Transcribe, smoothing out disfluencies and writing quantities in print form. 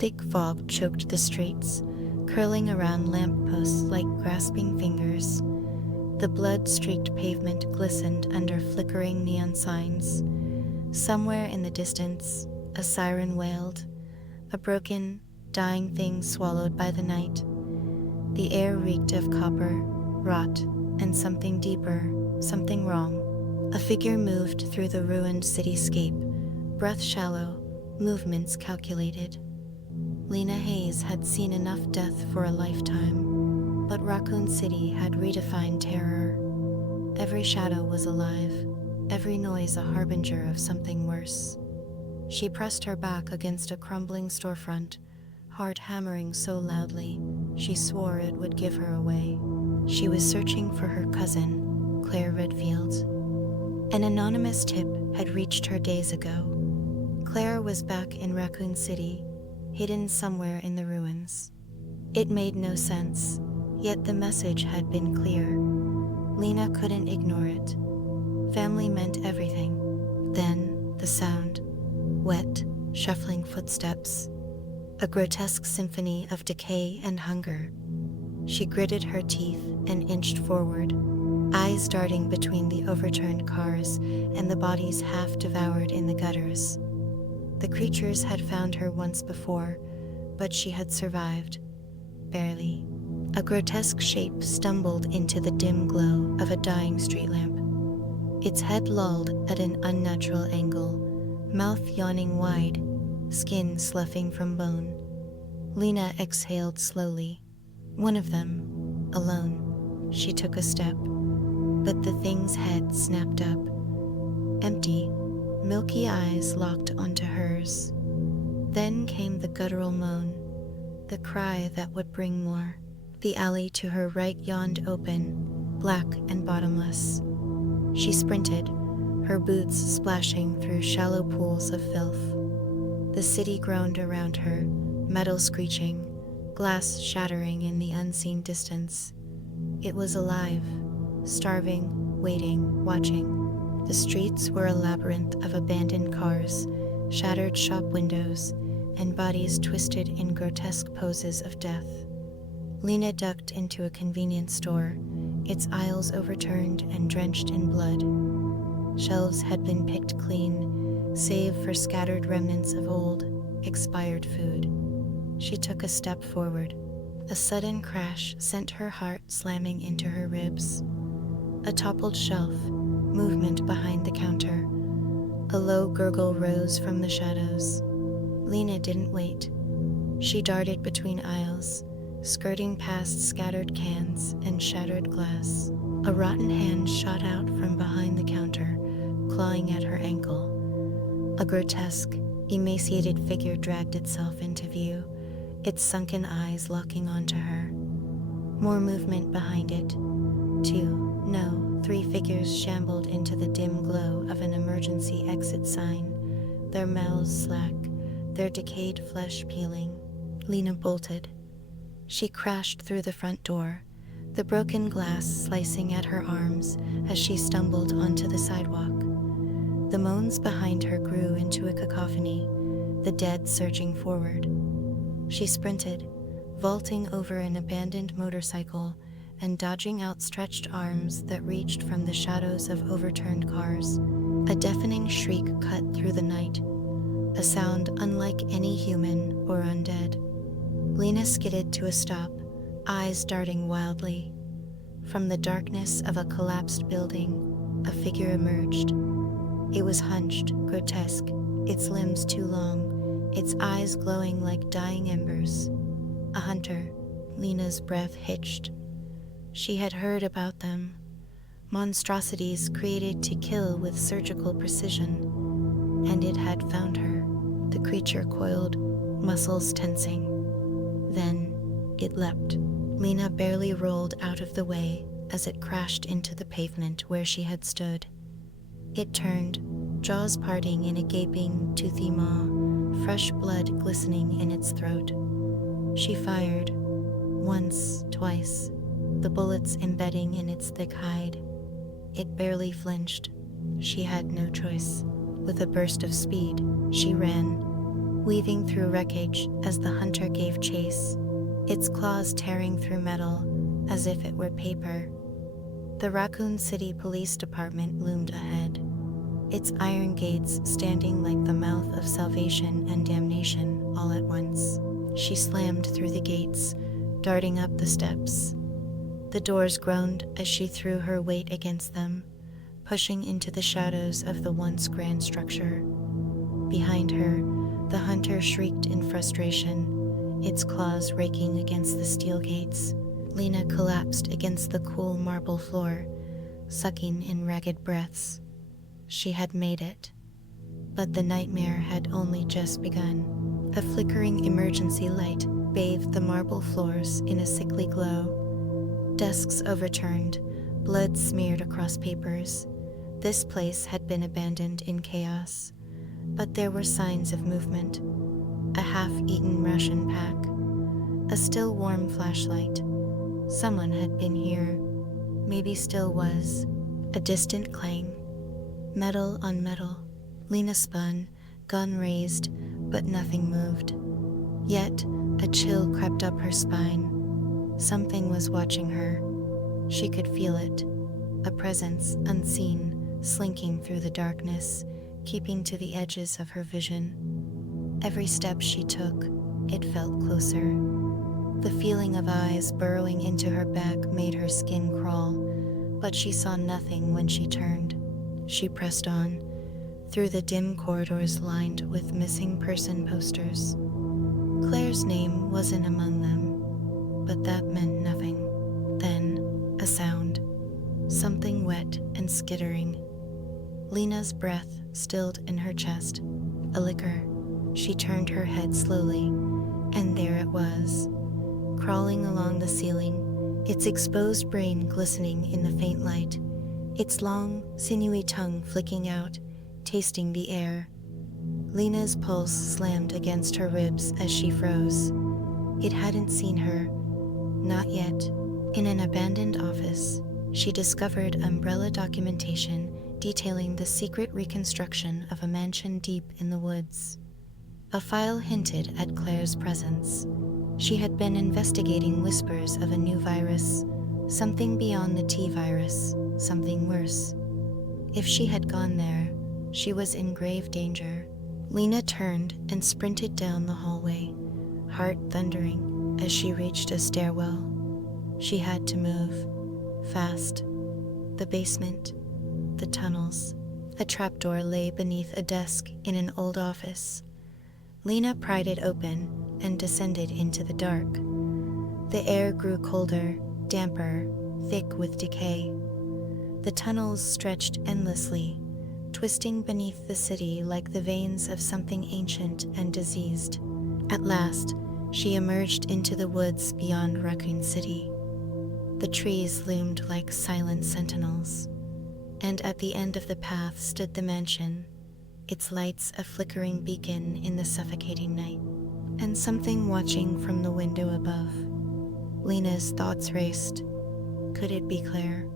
Thick fog choked the streets, curling around lampposts like grasping fingers. The blood-streaked pavement glistened under flickering neon signs. Somewhere in the distance, a siren wailed, a broken, dying thing swallowed by the night. The air reeked of copper, rot, and something deeper, something wrong. A figure moved through the ruined cityscape, breath shallow, movements calculated. Lena Hayes had seen enough death for a lifetime, but Raccoon City had redefined terror. Every shadow was alive, every noise a harbinger of something worse. She pressed her back against a crumbling storefront, heart hammering so loudly she swore it would give her away. She was searching for her cousin, Claire Redfield. An anonymous tip had reached her days ago. Claire was back in Raccoon City, hidden somewhere in the ruins. It made no sense, yet the message had been clear. Lena couldn't ignore it. Family meant everything. Then, the sound. Wet, shuffling footsteps. A grotesque symphony of decay and hunger. She gritted her teeth and inched forward, eyes darting between the overturned cars and the bodies half devoured in the gutters. The creatures had found her once before, but she had survived. Barely. A grotesque shape stumbled into the dim glow of a dying street lamp. Its head lolled at an unnatural angle, mouth yawning wide, skin sloughing from bone. Lena exhaled slowly. One of them, alone. She took a step, but the thing's head snapped up. Empty, milky eyes locked onto hers. Then came the guttural moan, the cry that would bring more. The alley to her right yawned open, black and bottomless. She sprinted, her boots splashing through shallow pools of filth. The city groaned around her, metal screeching, glass shattering in the unseen distance. It was alive, starving, waiting, watching. The streets were a labyrinth of abandoned cars, shattered shop windows, and bodies twisted in grotesque poses of death. Lena ducked into a convenience store, its aisles overturned and drenched in blood. Shelves had been picked clean, save for scattered remnants of old, expired food. She took a step forward. A sudden crash sent her heart slamming into her ribs. A toppled shelf, movement behind the counter. A low gurgle rose from the shadows. Lena didn't wait. She darted between aisles, skirting past scattered cans and shattered glass. A rotten hand shot out from behind the counter, clawing at her ankle. A grotesque, emaciated figure dragged itself into view, its sunken eyes locking onto her. More movement behind it. 2, no, 3 figures shambled into the dim glow of an emergency exit sign, their mouths slack, their decayed flesh peeling. Lena bolted. She crashed through the front door, the broken glass slicing at her arms as she stumbled onto the sidewalk. The moans behind her grew into a cacophony, the dead surging forward. She sprinted, vaulting over an abandoned motorcycle and dodging outstretched arms that reached from the shadows of overturned cars. A deafening shriek cut through the night, a sound unlike any human or undead. Lena skidded to a stop, eyes darting wildly. From the darkness of a collapsed building, a figure emerged. It was hunched, grotesque, its limbs too long, its eyes glowing like dying embers. A hunter. Lena's breath hitched. She had heard about them. Monstrosities created to kill with surgical precision. And it had found her. The creature coiled, muscles tensing. Then it leapt. Lena barely rolled out of the way as it crashed into the pavement where she had stood. It turned, jaws parting in a gaping, toothy maw, fresh blood glistening in its throat. She fired. Once, twice, the bullets embedding in its thick hide. It barely flinched. She had no choice. With a burst of speed, she ran. weaving through wreckage as the hunter gave chase, its claws tearing through metal as if it were paper. The Raccoon City Police Department loomed ahead, its iron gates standing like the mouth of salvation and damnation all at once. She slammed through the gates, darting up the steps. The doors groaned as she threw her weight against them, pushing into the shadows of the once grand structure. Behind her, the hunter shrieked in frustration, its claws raking against the steel gates. Lena collapsed against the cool marble floor, sucking in ragged breaths. She had made it, but the nightmare had only just begun. A flickering emergency light bathed the marble floors in a sickly glow. Desks overturned, blood smeared across papers. This place had been abandoned in chaos, but there were signs of movement. A half-eaten ration pack, a still warm flashlight. Someone had been here, maybe still was. A distant clang. Metal on metal. Lena spun, gun raised, but nothing moved. Yet, a chill crept up her spine. Something was watching her. She could feel it. A presence, unseen, slinking through the darkness, keeping to the edges of her vision. Every step she took, it felt closer. The feeling of eyes burrowing into her back made her skin crawl, but she saw nothing when she turned. She pressed on, through the dim corridors lined with missing person posters. Claire's name wasn't among them, but that meant nothing. Then, a sound. Something wet and skittering. Lena's breath stilled in her chest. A licker. She turned her head slowly, and there it was, crawling along the ceiling, its exposed brain glistening in the faint light, its long, sinewy tongue flicking out, tasting the air. Lena's pulse slammed against her ribs as she froze. It hadn't seen her. Not yet. In an abandoned office, she discovered umbrella documentation detailing the secret reconstruction of a mansion deep in the woods. A file hinted at Claire's presence. She had been investigating whispers of a new virus, something beyond the T-virus, something worse. If she had gone there, she was in grave danger. Lena turned and sprinted down the hallway, heart thundering as she reached a stairwell. She had to move, fast. The basement, the tunnels. A trapdoor lay beneath a desk in an old office. Lena pried it open and descended into the dark. The air grew colder, damper, thick with decay. The tunnels stretched endlessly, twisting beneath the city like the veins of something ancient and diseased. At last, she emerged into the woods beyond Raccoon City. The trees loomed like silent sentinels, and at the end of the path stood the mansion, its lights a flickering beacon in the suffocating night, and something watching from the window above. Lena's thoughts raced. Could it be Claire?